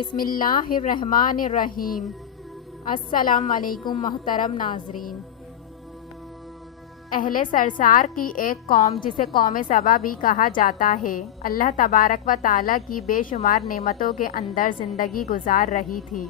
بسم اللہ الرحمن الرحیم۔ السلام علیکم محترم ناظرین۔ اہل سرسار کی ایک قوم جسے قوم سبا بھی کہا جاتا ہے، اللہ تبارک و تعالیٰ کی بے شمار نعمتوں کے اندر زندگی گزار رہی تھی۔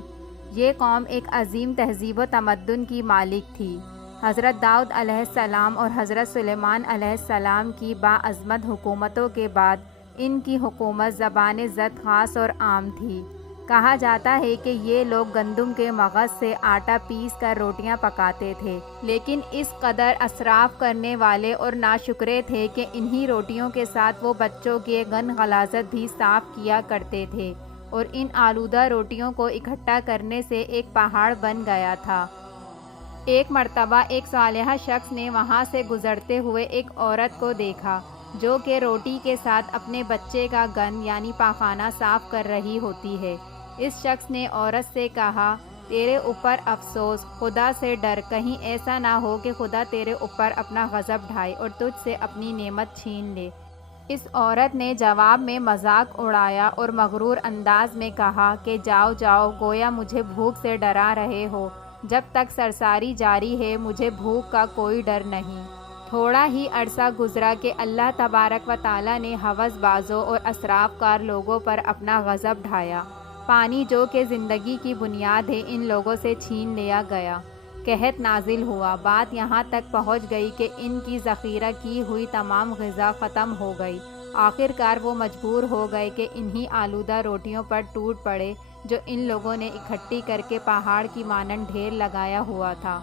یہ قوم ایک عظیم تہذیب و تمدن کی مالک تھی۔ حضرت داؤد علیہ السلام اور حضرت سلیمان علیہ السلام کی باعظمت حکومتوں کے بعد ان کی حکومت زبان زد خاص اور عام تھی۔ کہا جاتا ہے کہ یہ لوگ گندم کے مغز سے آٹا پیس کر روٹیاں پکاتے تھے، لیکن اس قدر اسراف کرنے والے اور ناشکرے تھے کہ انہی روٹیوں کے ساتھ وہ بچوں کے گن غلاظت بھی صاف کیا کرتے تھے، اور ان آلودہ روٹیوں کو اکٹھا کرنے سے ایک پہاڑ بن گیا تھا۔ ایک مرتبہ ایک صالحہ شخص نے وہاں سے گزرتے ہوئے ایک عورت کو دیکھا جو کہ روٹی کے ساتھ اپنے بچے کا گند یعنی پاخانہ صاف کر رہی ہوتی ہے۔ اس شخص نے عورت سے کہا، تیرے اوپر افسوس، خدا سے ڈر، کہیں ایسا نہ ہو کہ خدا تیرے اوپر اپنا غضب ڈھائے اور تجھ سے اپنی نعمت چھین لے۔ اس عورت نے جواب میں مذاق اڑایا اور مغرور انداز میں کہا کہ جاؤ جاؤ، گویا مجھے بھوک سے ڈرا رہے ہو۔ جب تک سرساری جاری ہے مجھے بھوک کا کوئی ڈر نہیں۔ تھوڑا ہی عرصہ گزرا کہ اللہ تبارک و تعالیٰ نے ہوس بازوں اور اسراف کار لوگوں پر اپنا غضب ڈھایا۔ پانی جو کہ زندگی کی بنیاد ہے ان لوگوں سے چھین لیا گیا۔ قحط نازل ہوا۔ بات یہاں تک پہنچ گئی کہ ان کی ذخیرہ کی ہوئی تمام غذا ختم ہو گئی۔ آخر کار وہ مجبور ہو گئے کہ انہی آلودہ روٹیوں پر ٹوٹ پڑے جو ان لوگوں نے اکٹھی کر کے پہاڑ کی مانند ڈھیر لگایا ہوا تھا،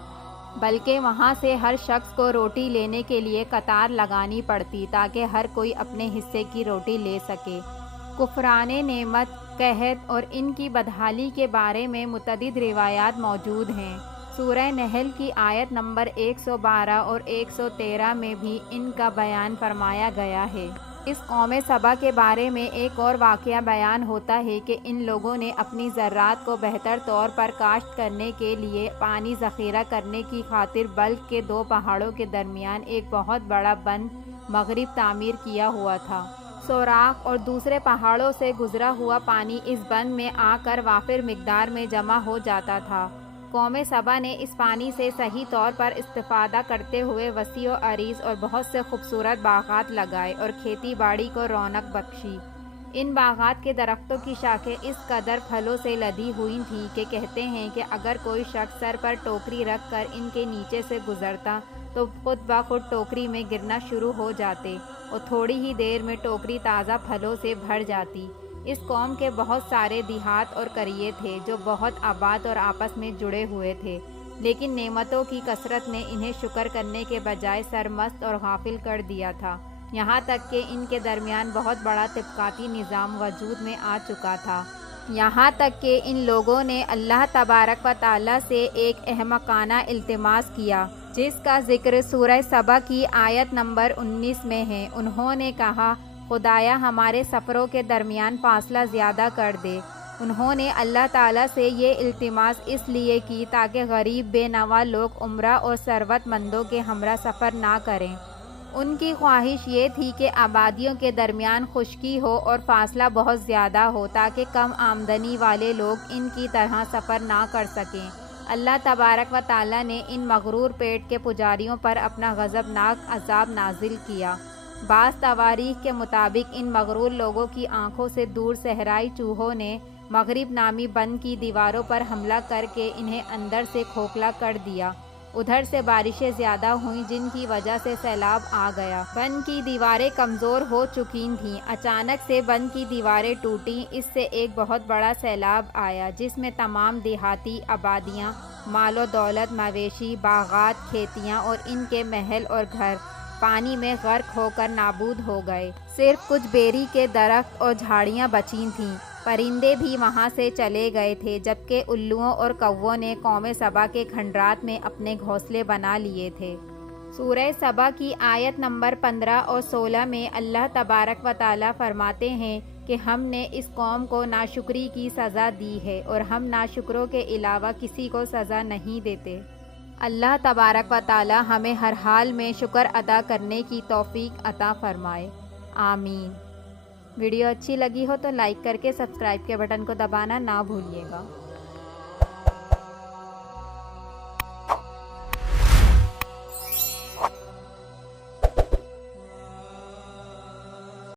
بلکہ وہاں سے ہر شخص کو روٹی لینے کے لیے قطار لگانی پڑتی تاکہ ہر کوئی اپنے حصے کی روٹی لے سکے۔ کفران نعمت، قحط اور ان کی بدحالی کے بارے میں متعدد روایات موجود ہیں۔ سورہ نحل کی آیت نمبر 112 اور 113 میں بھی ان کا بیان فرمایا گیا ہے۔ اس قوم سبا کے بارے میں ایک اور واقعہ بیان ہوتا ہے کہ ان لوگوں نے اپنی زراعت کو بہتر طور پر کاشت کرنے کے لیے پانی ذخیرہ کرنے کی خاطر بلخ کے دو پہاڑوں کے درمیان ایک بہت بڑا بند مغرب تعمیر کیا ہوا تھا۔ سوراخ اور دوسرے پہاڑوں سے گزرا ہوا پانی اس بند میں آ کر وافر مقدار میں جمع ہو جاتا تھا۔ قوم سبا نے اس پانی سے صحیح طور پر استفادہ کرتے ہوئے وسیع و عریض اور بہت سے خوبصورت باغات لگائے اور کھیتی باڑی کو رونق بخشی۔ ان باغات کے درختوں کی شاخیں اس قدر پھلوں سے لدی ہوئی تھیں کہ کہتے ہیں کہ اگر کوئی شخص سر پر ٹوکری رکھ کر ان کے نیچے سے گزرتا تو خود بخود ٹوکری میں گرنا شروع ہو جاتے اور تھوڑی ہی دیر میں ٹوکری تازہ پھلوں سے بھر جاتی۔ اس قوم کے بہت سارے دیہات اور قریے تھے جو بہت آباد اور آپس میں جڑے ہوئے تھے، لیکن نعمتوں کی کثرت نے انہیں شکر کرنے کے بجائے سرمست اور غافل کر دیا تھا، یہاں تک کہ ان کے درمیان بہت بڑا طبقاتی نظام وجود میں آ چکا تھا۔ یہاں تک کہ ان لوگوں نے اللہ تبارک و تعالیٰ سے ایک احمقانہ التماس کیا جس کا ذکر سورہ سبا کی آیت نمبر 19 میں ہے۔ انہوں نے کہا، خدایا ہمارے سفروں کے درمیان فاصلہ زیادہ کر دے۔ انہوں نے اللہ تعالیٰ سے یہ التماس اس لیے کی تاکہ غریب بے نوا لوگ عمرہ اور ثروت مندوں کے ہمراہ سفر نہ کریں۔ ان کی خواہش یہ تھی کہ آبادیوں کے درمیان خشکی ہو اور فاصلہ بہت زیادہ ہو تاکہ کم آمدنی والے لوگ ان کی طرح سفر نہ کر سکیں۔ اللہ تبارک و تعالیٰ نے ان مغرور پیٹ کے پجاریوں پر اپنا غضبناک عذاب نازل کیا۔ بعض تواریخ کے مطابق ان مغرور لوگوں کی آنکھوں سے دور صحرائی چوہوں نے مغرب نامی بند کی دیواروں پر حملہ کر کے انہیں اندر سے کھوکھلا کر دیا۔ ادھر سے بارشیں زیادہ ہوئیں جن کی وجہ سے سیلاب آ گیا۔ بند کی دیواریں کمزور ہو چکی تھیں۔ اچانک سے بند کی دیواریں ٹوٹیں، اس سے ایک بہت بڑا سیلاب آیا جس میں تمام دیہاتی آبادیاں، مال و دولت، مویشی، باغات، کھیتیاں اور ان کے محل اور گھر پانی میں غرق ہو کر نابود ہو گئے۔ صرف کچھ بیری کے درخت اور جھاڑیاں بچی تھیں۔ پرندے بھی وہاں سے چلے گئے تھے جبکہ الوؤں اور کووں نے قوم سبا کے کھنڈرات میں اپنے گھونسلے بنا لیے تھے۔ سورہ سبا کی آیت نمبر 15 اور 16 میں اللہ تبارک و تعالیٰ فرماتے ہیں کہ ہم نے اس قوم کو ناشکری کی سزا دی ہے اور ہم ناشکروں کے علاوہ کسی کو سزا نہیں دیتے۔ اللہ تبارک و تعالیٰ ہمیں ہر حال میں شکر ادا کرنے کی توفیق عطا فرمائے، آمین۔ ویڈیو اچھی لگی ہو تو لائک کر کے سبسکرائب کے بٹن کو دبانا نہ بھولیے گا۔